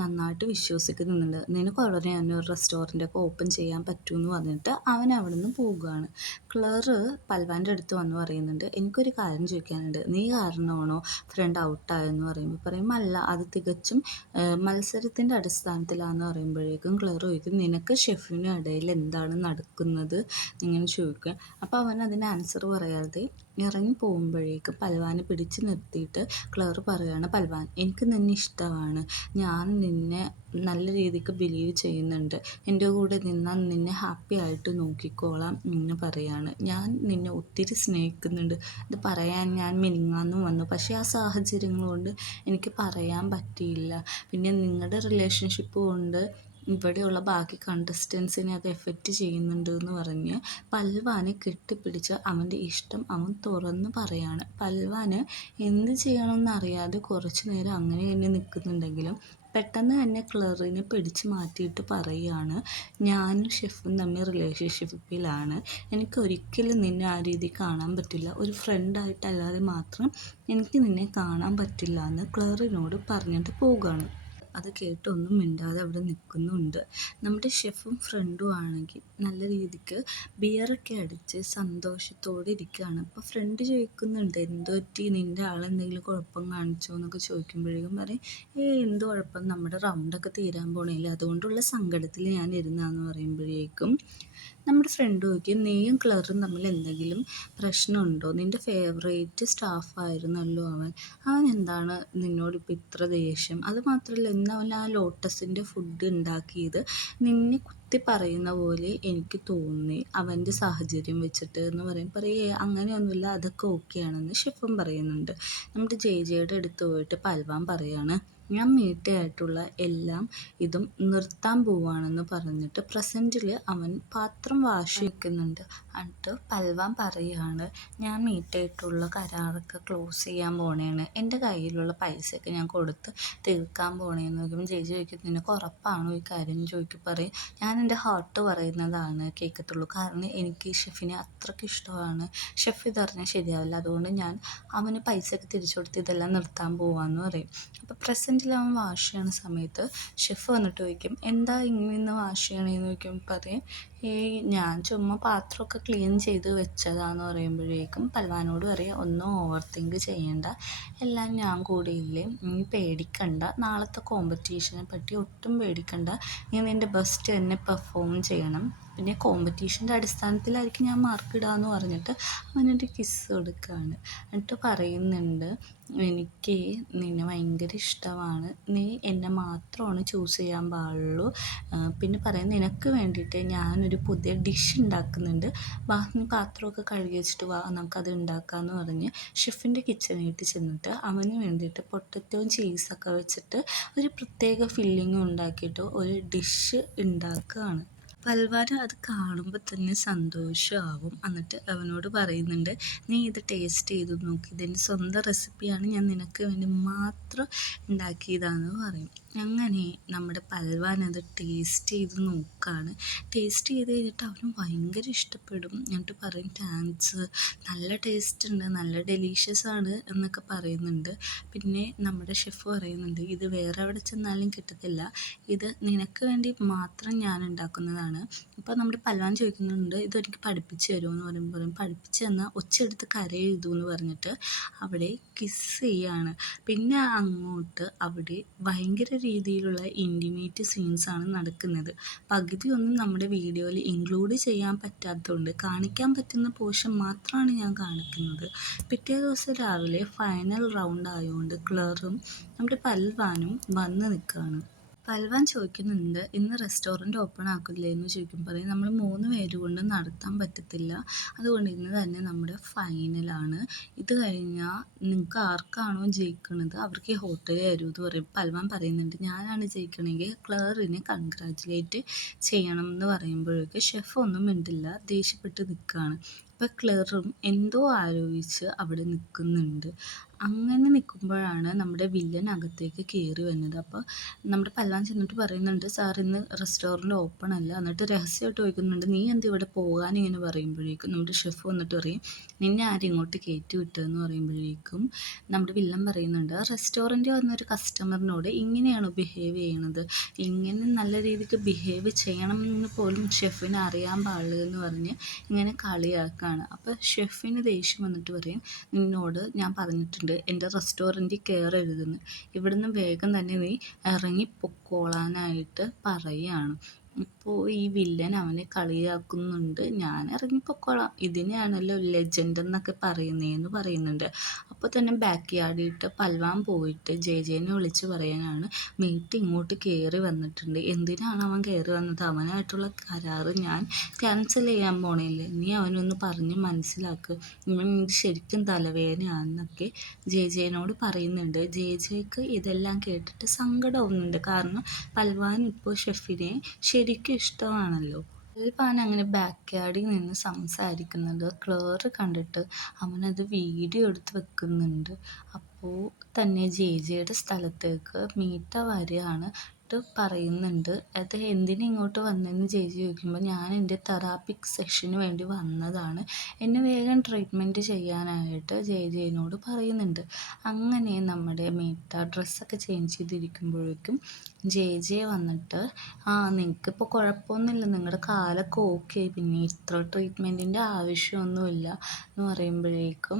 നന്നായിട്ട് വിശ്വസിക്കുന്നുണ്ട്, നിനക്ക് ഉടനെ തന്നെ ഒരു റെസ്റ്റോറൻ്റൊക്കെ ഓപ്പൺ ചെയ്യാൻ പറ്റുമെന്ന് പറഞ്ഞിട്ട് അവൻ അവിടെ നിന്ന് പോവുകയാണ്. ക്ലറ് പൽവാൻ്റെ അടുത്ത് വന്ന് പറയുന്നുണ്ട് എനിക്കൊരു കാര്യം ചോദിക്കാനുണ്ട്, നീ കാരണമാണോ ഫ്രണ്ട് ഔട്ടായെന്ന് പറയുമ്പോൾ പറയും അല്ല, അത് തികച്ചും മത്സരത്തിൻ്റെ അടിസ്ഥാനത്തിലാണെന്ന് പറയുമ്പോഴേക്കും ക്ലറ് ചോദിക്കും നിനക്ക് ഷെഫിനും ഇടയിൽ എന്താണ് നടക്കുന്നത് ഇങ്ങനെ ചോദിക്കുക. അപ്പോൾ അവൻ അതിന് ആൻസർ പറയാതെ ഇറങ്ങി പോകുമ്പോഴേക്കും പൽവാനെ പിടിച്ച് നിർത്തിയിട്ട് ക്ലറ് പറയുകയാണ് പൽവാൻ എനിക്ക് നിന്നെ ഇഷ്ടമാണ്, ഞാൻ നിന്നെ നല്ല രീതിക്ക് ബിലീവ് ചെയ്യുന്നുണ്ട്, എൻ്റെ കൂടെ നിന്നാൽ നിന്നെ ഹാപ്പി ആയിട്ട് നോക്കിക്കോളാം എന്ന് പറയാണ്. ഞാൻ നിന്നെ ഒത്തിരി സ്നേഹിക്കുന്നുണ്ട്, ഇത് പറയാൻ ഞാൻ മിനിങ്ങാന്നും വന്നു, പക്ഷേ ആ സാഹചര്യങ്ങൾ കൊണ്ട് എനിക്ക് പറയാൻ പറ്റിയില്ല, പിന്നെ നിങ്ങളുടെ റിലേഷൻഷിപ്പ് കൊണ്ട് ഇവിടെയുള്ള ബാക്കി കണ്ടസ്റ്റൻസിനെ അത് എഫക്റ്റ് ചെയ്യുന്നുണ്ട് എന്ന് പറഞ്ഞ് പൽവാനെ കെട്ടിപ്പിടിച്ച് അവൻ്റെ ഇഷ്ടം അവൻ തുറന്ന് പറയാണ്. പൽവാന് എന്ത് ചെയ്യണമെന്ന് അറിയാതെ കുറച്ച് നേരം അങ്ങനെ തന്നെ നിൽക്കുന്നുണ്ടെങ്കിലും പെട്ടെന്ന് തന്നെ ക്ലറിനെ പിടിച്ച് മാറ്റിയിട്ട് പറയുകയാണ് ഞാനും ഷെഫും തമ്മിൽ റിലേഷൻഷിപ്പിലാണ്, എനിക്കൊരിക്കലും നിന്നെ ആ രീതി കാണാൻ പറ്റില്ല, ഒരു ഫ്രണ്ടായിട്ടല്ലാതെ മാത്രം എനിക്ക് നിന്നെ കാണാൻ പറ്റില്ല എന്ന് ക്ലറിനോട് പറഞ്ഞിട്ട് പോവുകയാണ്. അത് കേട്ടൊന്നും മിണ്ടാതെ അവിടെ നിൽക്കുന്നുണ്ട്. നമ്മുടെ ഷെഫും ഫ്രണ്ടും ആണെങ്കിൽ നല്ല രീതിക്ക് ബിയറൊക്കെ അടിച്ച് സന്തോഷത്തോടെ ഇരിക്കുകയാണ്. അപ്പോൾ ഫ്രണ്ട് ചോദിക്കുന്നുണ്ട് എന്ത് പറ്റി, നിൻ്റെ ആളെന്തെങ്കിലും കുഴപ്പം കാണിച്ചോ എന്നൊക്കെ ചോദിക്കുമ്പോഴേക്കും പറയും എന്ത് കുഴപ്പം, നമ്മുടെ റൗണ്ടൊക്കെ തീരാൻ പോണേല്ലേ, അതുകൊണ്ടുള്ള സങ്കടത്തിൽ ഞാൻ ഇരുന്നാന്ന് പറയുമ്പോഴേക്കും നമ്മുടെ ഫ്രണ്ട് ചോദിക്കും നീയും ക്ലറും തമ്മിൽ എന്തെങ്കിലും പ്രശ്നമുണ്ടോ, നിൻ്റെ ഫേവറേറ്റ് സ്റ്റാഫായിരുന്നല്ലോ അവൻ, അവൻ എന്താണ് നിന്നോടിപ്പോൾ ഇത്ര ദേഷ്യം, അത് മാത്രമല്ല ഇന്ന് അവൻ ആ ലോട്ടസിൻ്റെ ഫുഡ് ഉണ്ടാക്കിയത് നിന്നെ കുത്തി പറയുന്ന പോലെ എനിക്ക് തോന്നി അവൻ്റെ സാഹചര്യം വെച്ചിട്ട് എന്ന് പറയേ അങ്ങനെയൊന്നുമില്ല, അതൊക്കെ ഓക്കെയാണെന്ന് ഷെഫും പറയുന്നുണ്ട്. നമ്മുടെ ജെയുടെ അടുത്ത് പോയിട്ട് പൽവാൻ പറയാണ് ഞാൻ മീറ്റയായിട്ടുള്ള എല്ലാം ഇതും നിർത്താൻ പോവുകയാണെന്ന് പറഞ്ഞിട്ട് പ്രസൻറ്റിൽ അവൻ പാത്രം വാഷ് വയ്ക്കുന്നുണ്ട്. എന്നിട്ട് പൽവാൻ പറയുകയാണ് ഞാൻ മീറ്റായിട്ടുള്ള കരാറൊക്കെ ക്ലോസ് ചെയ്യാൻ പോണേണ്, എൻ്റെ കയ്യിലുള്ള പൈസയൊക്കെ ഞാൻ കൊടുത്ത് തീർക്കാൻ പോണേന്ന് ചോദിക്കുമ്പോൾ ജെ ചോദിക്കും നിനക്ക് ഉറപ്പാണോ ഈ കാര്യം ചോദിക്കും പറയും ഞാൻ എൻ്റെ ഹാർട്ട് പറയുന്നതാണ് കേൾക്കത്തുള്ളൂ, കാരണം എനിക്ക് ഷെഫിനെ അത്രയ്ക്ക് ഇഷ്ടമാണ്, ഷെഫ് ഇതറിഞ്ഞാൽ ശരിയാവില്ല, അതുകൊണ്ട് ഞാൻ അവന് പൈസയൊക്കെ തിരിച്ചു കൊടുത്ത് ഇതെല്ലാം നിർത്താൻ പോവാന്ന് പറയും. അപ്പോൾ പ്രസൻറ്റിൽ അവൻ വാഷ് ചെയ്യണ സമയത്ത് ഷെഫ് വന്നിട്ട് ചോദിക്കും എന്താ ഇങ്ങനെ വാഷ് ചെയ്യണേന്ന് ചോദിക്കുമ്പോൾ പറയും ഞാൻ ചുമ്മാ പാത്രമൊക്കെ ക്ലീൻ ചെയ്ത് വെച്ചതാന്ന് പറയുമ്പോഴേക്കും പൽവാനോട് പറയാം ഒന്നും ഓവർ തിങ്ക് ചെയ്യണ്ട, എല്ലാം ഞാൻ കൂടെയില്ലേ, നീ പേടിക്കണ്ട, നാളത്തെ കോമ്പറ്റീഷനെ പറ്റി ഒട്ടും പേടിക്കണ്ട, നീ നിൻ്റെ ബെസ്റ്റ് തന്നെ പെർഫോം ചെയ്യണം, പിന്നെ കോമ്പറ്റീഷൻ്റെ അടിസ്ഥാനത്തിലായിരിക്കും ഞാൻ മാർക്ക് ഇടാമെന്ന് പറഞ്ഞിട്ട് അവനൊരു കിസ് കൊടുക്കുകയാണ്. എന്നിട്ട് പറയുന്നുണ്ട് എനിക്ക് നിന്നെ ഭയങ്കര ഇഷ്ടമാണ്, നീ എന്നെ മാത്രമാണ് ചൂസ് ചെയ്യാൻ പാടുള്ളൂ, പിന്നെ പറയാം നിനക്ക് വേണ്ടിയിട്ട് ഞാനൊരു പുതിയ ഡിഷ് ഉണ്ടാക്കുന്നുണ്ട്, വാ നീ പാത്രമൊക്കെ കഴുകി വെച്ചിട്ട് വാ നമുക്കത് ഉണ്ടാക്കാമെന്ന് പറഞ്ഞ് ഷെഫിൻ്റെ കിച്ചണിലേക്ക് ചെന്നിട്ട് അവന് വേണ്ടിയിട്ട് പൊട്ടറ്റോയും ചീസൊക്കെ വെച്ചിട്ട് ഒരു പ്രത്യേക ഫില്ലിങ് ഉണ്ടാക്കിയിട്ട് ഒരു ഡിഷ് ഉണ്ടാക്കുകയാണ്. പൽവാൻ അത് കാണുമ്പോൾ തന്നെ സന്തോഷമാവും. എന്നിട്ട് അവനോട് പറയുന്നുണ്ട് നീ ഇത് ടേസ്റ്റ് ചെയ്ത് നോക്കി, ഇതെൻ്റെ സ്വന്തം റെസിപ്പിയാണ്, ഞാൻ നിനക്ക് വേണ്ടി മാത്രം ഉണ്ടാക്കിയതാണെന്ന് പറയും. അങ്ങനെ നമ്മുടെ പൽവാൻ അത് ടേസ്റ്റ് ചെയ്ത് നോക്കുകയാണ്. ടേസ്റ്റ് ചെയ്ത് കഴിഞ്ഞിട്ട് അവന് ഭയങ്കര ഇഷ്ടപ്പെടും. എന്നിട്ട് പറയും താങ്ക്സ്, നല്ല ടേസ്റ്റ് ഉണ്ട്, നല്ല ഡെലീഷ്യസ് ആണ് എന്നൊക്കെ പറയുന്നുണ്ട്. പിന്നെ നമ്മുടെ ഷെഫ് പറയുന്നുണ്ട് ഇത് വേറെ എവിടെ ചെന്നാലും കിട്ടത്തില്ല, ഇത് നിനക്ക് വേണ്ടി മാത്രം ഞാൻ ഉണ്ടാക്കുന്നതാണ്. അപ്പോൾ നമ്മുടെ പൽവാൻ ചോദിക്കുന്നുണ്ട് ഇതെനിക്ക് പഠിപ്പിച്ച് തരുമോ എന്ന് പറയുമ്പോൾ പഠിപ്പിച്ച് തന്നാൽ ഒച്ചയെടുത്ത് കരയെഴുതൂ എന്ന് പറഞ്ഞിട്ട് അവിടെ കിസ് ചെയ്യാണ്. പിന്നെ അങ്ങോട്ട് അവിടെ ഭയങ്കര രീതിയിലുള്ള ഇൻറ്റിമേറ്റ് സീൻസാണ് നടക്കുന്നത്. പകുതിയൊന്നും നമ്മുടെ വീഡിയോയിൽ ഇൻക്ലൂഡ് ചെയ്യാൻ പറ്റാത്തതുകൊണ്ട് കാണിക്കാൻ പറ്റുന്ന പോർഷൻ മാത്രമാണ് ഞാൻ കാണിക്കുന്നത്. പിറ്റേ ദിവസം രാവിലെ ഫൈനൽ റൗണ്ട് ആയതുകൊണ്ട് ക്ലറും നമ്മുടെ പൽവാനും വന്ന് നിൽക്കുകയാണ്. പൽവാൻ ചോദിക്കുന്നുണ്ട് ഇന്ന് റെസ്റ്റോറൻറ്റ് ഓപ്പൺ ആക്കില്ലേ എന്ന് ചോദിക്കുമ്പോൾ പറയും നമ്മൾ 3 പേര് കൊണ്ട് നടത്താൻ പറ്റത്തില്ല, അതുകൊണ്ട് ഇന്ന് തന്നെ നമ്മുടെ ഫൈനലാണ്, ഇത് കഴിഞ്ഞാൽ നിങ്ങൾക്ക് ആർക്കാണോ ജയിക്കുന്നത് അവർക്ക് ഈ ഹോട്ടൽ തരൂ എന്ന് പറയും. പൽവാൻ പറയുന്നുണ്ട് ഞാനാണ് ജയിക്കണമെങ്കിൽ ക്ലറിനെ കൺഗ്രാജുലേറ്റ് ചെയ്യണം എന്ന് പറയുമ്പോഴേക്ക് ഷെഫ് ഒന്നും മിണ്ടില്ല, ദേഷ്യപ്പെട്ട് നിൽക്കുകയാണ്. അപ്പോൾ ക്ലറും എന്തോ ആലോചിച്ച് അവിടെ നിൽക്കുന്നുണ്ട്. അങ്ങനെ നിൽക്കുമ്പോഴാണ് നമ്മുടെ വില്ലൻ അകത്തേക്ക് കയറി വരുന്നത്. അപ്പോൾ നമ്മുടെ പൽവാൻ ചെന്നിട്ട് പറയുന്നുണ്ട്, സാർ ഇന്ന് റെസ്റ്റോറൻറ്റ് ഓപ്പൺ അല്ല. എന്നിട്ട് രഹസ്യമായിട്ട് ചോദിക്കുന്നുണ്ട്, നീ എന്ത് ഇവിടെ പോകാനിങ്ങനെ പറയുമ്പോഴേക്കും നമ്മുടെ ഷെഫ് വന്നിട്ട് പറയും, നിന്നെ ആരും ഇങ്ങോട്ട് കയറ്റി വിട്ടതെന്ന് പറയുമ്പോഴേക്കും നമ്മുടെ വില്ലൻ പറയുന്നുണ്ട്, റെസ്റ്റോറൻറ്റിൽ വന്നൊരു കസ്റ്റമറിനോട് ഇങ്ങനെയാണോ ബിഹേവ് ചെയ്യണത്? ഇങ്ങനെ നല്ല രീതിക്ക് ബിഹേവ് ചെയ്യണം എന്ന് പോലും ഷെഫിന് അറിയാൻ പാടില്ല എന്ന് പറഞ്ഞ് ഇങ്ങനെ കളിയാക്കാണ്. അപ്പോൾ ഷെഫിന് ദേഷ്യം വന്നിട്ട് പറയും, നിന്നോട് ഞാൻ പറഞ്ഞിട്ടുണ്ട് എൻ്റെ റെസ്റ്റോറൻറ്റിൽ കയറരുതെന്ന്. ഇവിടുന്ന് വേഗം തന്നെ നീ ഇറങ്ങി പൊക്കോളാനായിട്ട് പറയുകയാണ്. ഇപ്പോൾ ഈ വില്ലൻ അവനെ കളിയാക്കുന്നുണ്ട്, ഞാൻ ഇറങ്ങി പൊക്കോളാം, ഇതിനെയാണല്ലോ ലെജൻഡ് എന്നൊക്കെ പറയുന്നതെന്ന് പറയുന്നുണ്ട്. അപ്പോൾ തന്നെ ബാക്ക് യാർഡിട്ട് പൽവാൻ പോയിട്ട് ജെജേനെ വിളിച്ച് പറയാനാണ്, മീറ്റ് ഇങ്ങോട്ട് കയറി വന്നിട്ടുണ്ട്. എന്തിനാണ് അവൻ കയറി വന്നത്? അവനായിട്ടുള്ള കരാറ് ഞാൻ ക്യാൻസൽ ചെയ്യാൻ പോണില്ലേ, നീ അവനൊന്ന് പറഞ്ഞ് മനസ്സിലാക്ക്, ഇവൻ ശരിക്കും തലവേദനയാണെന്നൊക്കെ ജെജേനോട് പറയുന്നുണ്ട്. ജെജേക്ക് ഇതെല്ലാം കേട്ടിട്ട് സങ്കടമാവുന്നുണ്ട്. കാരണം പൽവാൻ ഇപ്പോൾ ഷെഫിനെ ശരിക്കും ഇഷ്ടമാണല്ലോ. പൽവാൻ അങ്ങനെ ബാക്ക് യാർഡിൽ നിന്ന് സംസാരിക്കുന്നത് ക്ലേറ് കണ്ടിട്ട് അവനത് വീഡിയോ എടുത്ത് വെക്കുന്നുണ്ട്. അപ്പോൾ തന്നെ ജെജേയുടെ സ്ഥലത്തേക്ക് മീറ്റ വരികയാണ്. പറയുന്നുണ്ട്, അത് എന്തിനാ ഇങ്ങോട്ട് വന്നതെന്ന് ജെജി ചോദിക്കുമ്പോൾ, ഞാൻ എൻ്റെ തെറാപ്പിക് സെഷന് വേണ്ടി വന്നതാണ്, എന്നെ വേഗം ട്രീറ്റ്മെൻറ്റ് ചെയ്യാനായിട്ട് ജെജേനോട് പറയുന്നുണ്ട്. അങ്ങനെ നമ്മുടെ മീറ്റ ഡ്രസ്സൊക്കെ ചേഞ്ച് ചെയ്തിരിക്കുമ്പോഴേക്കും ജെ വന്നിട്ട്, നിങ്ങൾക്കിപ്പോൾ കുഴപ്പമൊന്നുമില്ല, നിങ്ങളുടെ കാലൊക്കെ ഓക്കെ, പിന്നെ ഇത്ര ട്രീറ്റ്മെൻറ്റിൻ്റെ ആവശ്യമൊന്നുമില്ല എന്ന് പറയുമ്പോഴേക്കും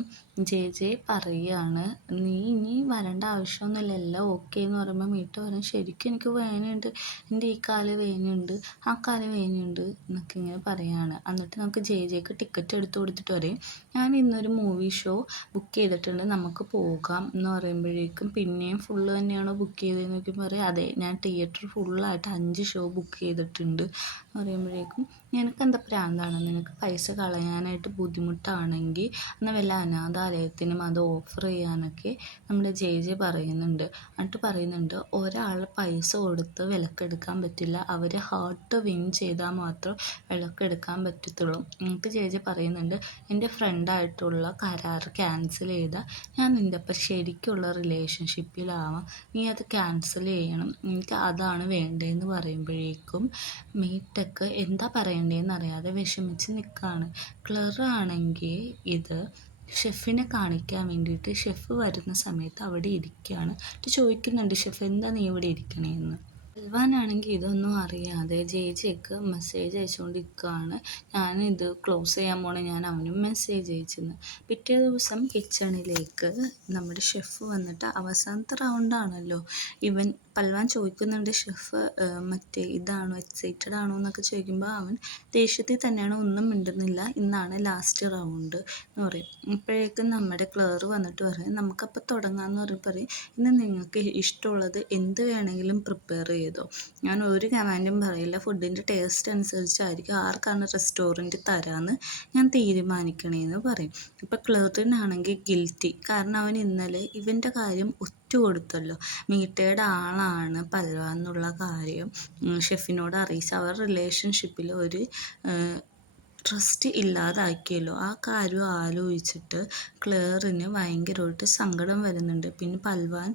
ജെ പറയുകയാണ്, നീ ഇനി വരേണ്ട ആവശ്യമൊന്നുമില്ല, എല്ലാം ഓക്കെ എന്ന് പറയുമ്പോൾ മീറ്റ പറയും, ശരിക്കും എനിക്ക് വേദനയുണ്ട്, എൻ്റെ ഈ കാല് വേദനയുണ്ട്, ആ കാല് വേദനയുണ്ട് എന്നൊക്കെ ഇങ്ങനെ പറയുകയാണ്. എന്നിട്ട് നമുക്ക് ജെക്ക് ടിക്കറ്റ് എടുത്ത് കൊടുത്തിട്ട് പറയും, ഞാൻ ഇന്നൊരു മൂവി ഷോ ബുക്ക് ചെയ്തിട്ടുണ്ട്, നമുക്ക് പോകാം എന്ന് പറയുമ്പോഴേക്കും, പിന്നെയും ഫുള്ള് തന്നെയാണോ ബുക്ക് ചെയ്തതെന്നൊക്കെ പറയും, അതെ, ഞാൻ തിയേറ്റർ ഫുള്ളായിട്ട് 5 ഷോ ബുക്ക് ചെയ്തിട്ടുണ്ട് എന്ന് പറയുമ്പോഴേക്കും, നിനക്കെന്താ പ്രാന്താണ്, നിനക്ക് പൈസ കളയാനായിട്ട് ബുദ്ധിമുട്ടാണെങ്കിൽ എന്നാൽ വല്ല അനാഥാലയത്തിനും അത് ഓഫർ ചെയ്യാനൊക്കെ നമ്മുടെ ജെ പറയുന്നുണ്ട്. എന്നിട്ട് പറയുന്നുണ്ട്, ഒരാൾ പൈസ കൊടുത്ത് വിലക്കെടുക്കാൻ പറ്റില്ല, അവർ ഹാർട്ട് വിൻ ചെയ്താൽ മാത്രം വിലക്കെടുക്കാൻ പറ്റത്തുള്ളൂ. എനിക്ക് ജെ പറയുന്നുണ്ട്, എൻ്റെ ഫ്രണ്ടായിട്ടുള്ള കരാർ ക്യാൻസൽ ചെയ്താൽ ഞാൻ നിൻ്റെ ഒപ്പം ശരിക്കുള്ള റിലേഷൻഷിപ്പിലാവാം, നീ അത് ക്യാൻസൽ ചെയ്യണം, എനിക്ക് അതാണ് വേണ്ടതെന്ന് പറയുമ്പോഴേക്കും മീറ്റക്ക് എന്താ പറയണ്ടതെന്ന് അറിയാതെ വിഷമിച്ച് നിൽക്കുകയാണ്. ക്ലറാണെങ്കിൽ ഇത് ഷെഫിനെ കാണിക്കാൻ വേണ്ടിയിട്ട് ഷെഫ് വരുന്ന സമയത്ത് അവിടെ ഇരിക്കുകയാണ്. എന്നിട്ട് ചോദിക്കുന്നുണ്ട്, ഷെഫ് എന്താ നീ ഇവിടെ ഇരിക്കണേന്ന്. പൽവാനാണെങ്കിൽ ഇതൊന്നും അറിയാതെ ജെക്ക് മെസ്സേജ് അയച്ചുകൊണ്ടിരിക്കുകയാണ്, ഞാനിത് ക്ലോസ് ചെയ്യാൻ പോണേ, ഞാൻ അവനും മെസ്സേജ് അയച്ചെന്ന്. പിറ്റേ ദിവസം കിച്ചണിലേക്ക് നമ്മുടെ ഷെഫ് വന്നിട്ട്, അവസാനത്തെ റൗണ്ടാണല്ലോ, പൽവാൻ ചോദിക്കുന്നുണ്ട്, ഷെഫ് മറ്റേ ഇതാണോ, എക്സൈറ്റഡ് ആണോ എന്നൊക്കെ ചോദിക്കുമ്പോൾ അവൻ ദേഷ്യത്തിൽ തന്നെയാണ്, ഒന്നും മിണ്ടുന്നില്ല, ഇന്നാണ് ലാസ്റ്റ് റൗണ്ട് എന്ന് പറയും. ഇപ്പോഴേക്കും നമ്മുടെ ക്ലറ് വന്നിട്ട് പറയും, നമുക്കപ്പോൾ തുടങ്ങാമെന്ന് പറയും, ഇന്ന് നിങ്ങൾക്ക് ഇഷ്ടമുള്ളത് എന്ത് വേണമെങ്കിലും പ്രിപ്പയർ ചെയ്തോ, ഞാൻ ഒരു കമാൻഡും പറയില്ല, ഫുഡിൻ്റെ ടേസ്റ്റ് അനുസരിച്ചായിരിക്കും ആർക്കാണ് റെസ്റ്റോറൻറ്റ് തരാമെന്ന് ഞാൻ തീരുമാനിക്കണേന്ന് പറയും. ഇപ്പോൾ ക്ലറിനാണെങ്കിൽ ഗിൽറ്റി, കാരണം അവൻ ഇന്നലെ ഇവൻ്റെ കാര്യം കൊടുത്തല്ലോ, മീറ്റയുടെ ആളാണ് പൽവാൻ എന്നുള്ള കാര്യം ഷെഫിനോട് അറിയിച്ച് അവർ റിലേഷൻഷിപ്പിൽ ഒരു ട്രസ്റ്റ് ഇല്ലാതാക്കിയല്ലോ, ആ കാര്യം ആലോചിച്ചിട്ട് ക്ലേറിന് ഭയങ്കരമായിട്ട് സങ്കടം വരുന്നുണ്ട്. പിന്നെ പൽവാൻ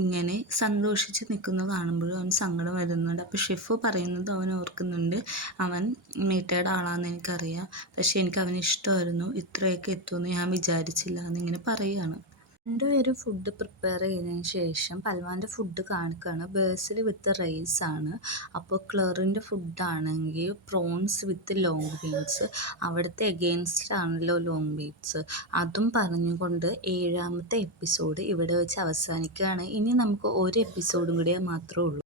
ഇങ്ങനെ സന്തോഷിച്ച് നിൽക്കുന്നത് കാണുമ്പോഴും അവന് സങ്കടം വരുന്നുണ്ട്. അപ്പോൾ ഷെഫ് പറയുന്നത് അവൻ ഓർക്കുന്നുണ്ട്, അവൻ മീറ്റയുടെ ആളാണെന്ന് എനിക്കറിയാം, പക്ഷേ എനിക്ക് അവന് ഇഷ്ടമായിരുന്നു, ഇത്രയൊക്കെ എത്തുമെന്ന് ഞാൻ വിചാരിച്ചില്ല എന്നിങ്ങനെ പറയുകയാണ്. രണ്ടുപേരും ഫുഡ് പ്രിപ്പയർ ചെയ്തതിന് ശേഷം പൽവാൻ്റെ ഫുഡ് കാണിക്കുകയാണ്, ബേസിൽ വിത്ത് റൈസാണ്. അപ്പോൾ ക്ലറിൻ്റെ ഫുഡാണെങ്കിൽ പ്രോൺസ് വിത്ത് ലോങ് ബീൻസ്, അവിടുത്തെ എഗെയിൻസ്റ്റ് ആണല്ലോ ലോങ് ബീൻസ്. അതും പറഞ്ഞുകൊണ്ട് 7ാമത്തെ എപ്പിസോഡ് ഇവിടെ വെച്ച് അവസാനിക്കുകയാണ്. ഇനി നമുക്ക് ഒരു എപ്പിസോഡും കൂടിയേ മാത്രമേ ഉള്ളൂ.